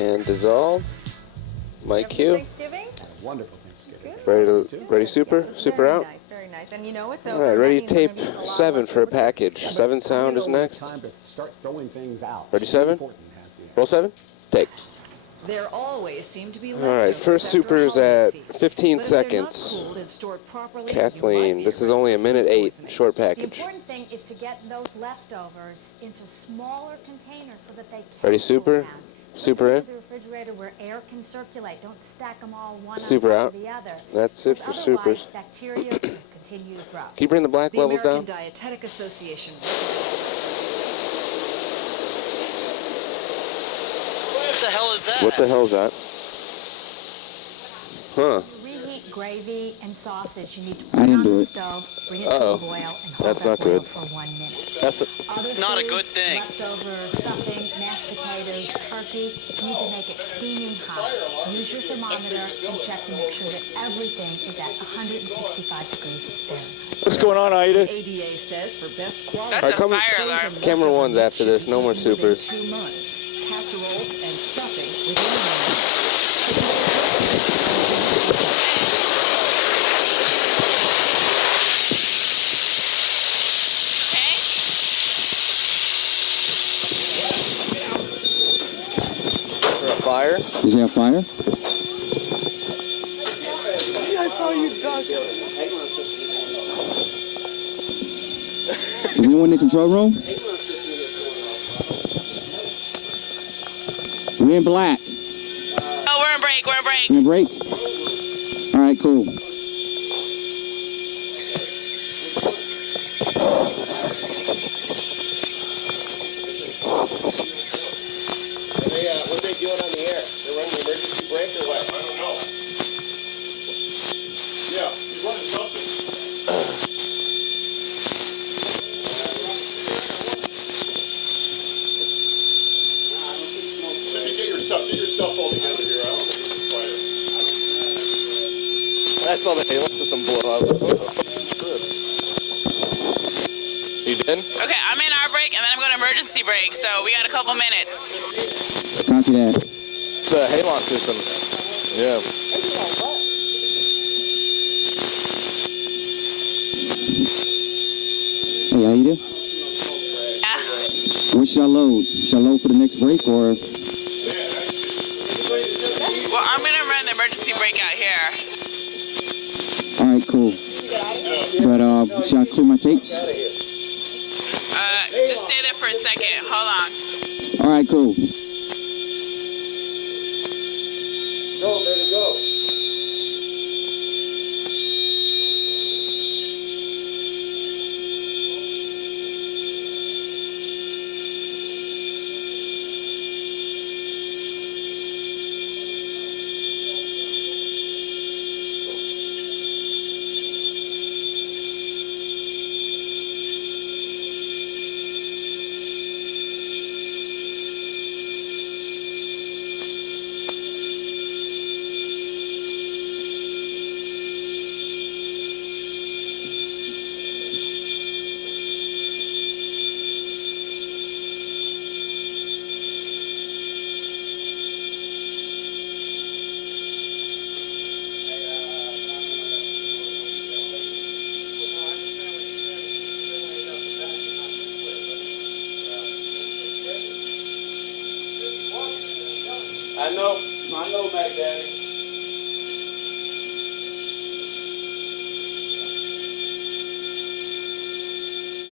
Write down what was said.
And dissolve. My cue. Thanksgiving? Wonderful Thanksgiving. Ready, super? Super out? Nice, very nice. And you know it's All over. right, ready, That means tape we're gonna be a lot 7 less for a over. package. 7 sound is next. Time to start throwing things out. Ready, 7? Roll 7? Take. There always seem to be All right, first super's at 15 seconds. Kathleen, this is only a minute 8, short The package. important thing is to get those leftovers into smaller containers so that they can Ready, cool super? down. Super Put them in? in the refrigerator where air can circulate. Don't stack them all one Super on top out. of the other. That's it for Otherwise, supers. bacteria will continue to grow. Can you bring the black The levels American down? Dietetic Association. What the hell is that? What the hell is that? Huh. To reheat gravy and sausage, you need to I put it didn't on do the it. stove, bring it to a boil, and hold That's that not boil good. for 1 minute. That's Other Not a foods, good thing. Leftover stuffing, mashed potatoes, turkey, you need to make it steaming hot. Use your thermometer and check to make sure that everything is at 165 degrees Fahrenheit. What's going on, Aida? ADA says for best quality. All right, come camera 1's after this. No more supers. 2 months. Casseroles and stuffing within a minute. For a fire? Is there a fire? I saw you talking. Is anyone in the control room? We're in black. Oh, we're in break. We're in break. We're in break? All right, cool. What are they doing on the air? They're running an emergency break or what? I don't know. Yeah, he's running something. Get your stuff all together here. I don't think it's a fire. I saw the Halo system blow up. You did? Okay, I'm in our break, and then I'm going to emergency break, so we got a couple minutes. Copy that. The Halon system. Yeah. Hey, Aida, Yeah. what should I load? Should I load for the next break or? Well, I'm going to run the emergency break out here. All right, cool. But should I clear my tapes? Just stay there for a second. Hold on. All right, cool. Go, baby, go. I know, Mac Daddy.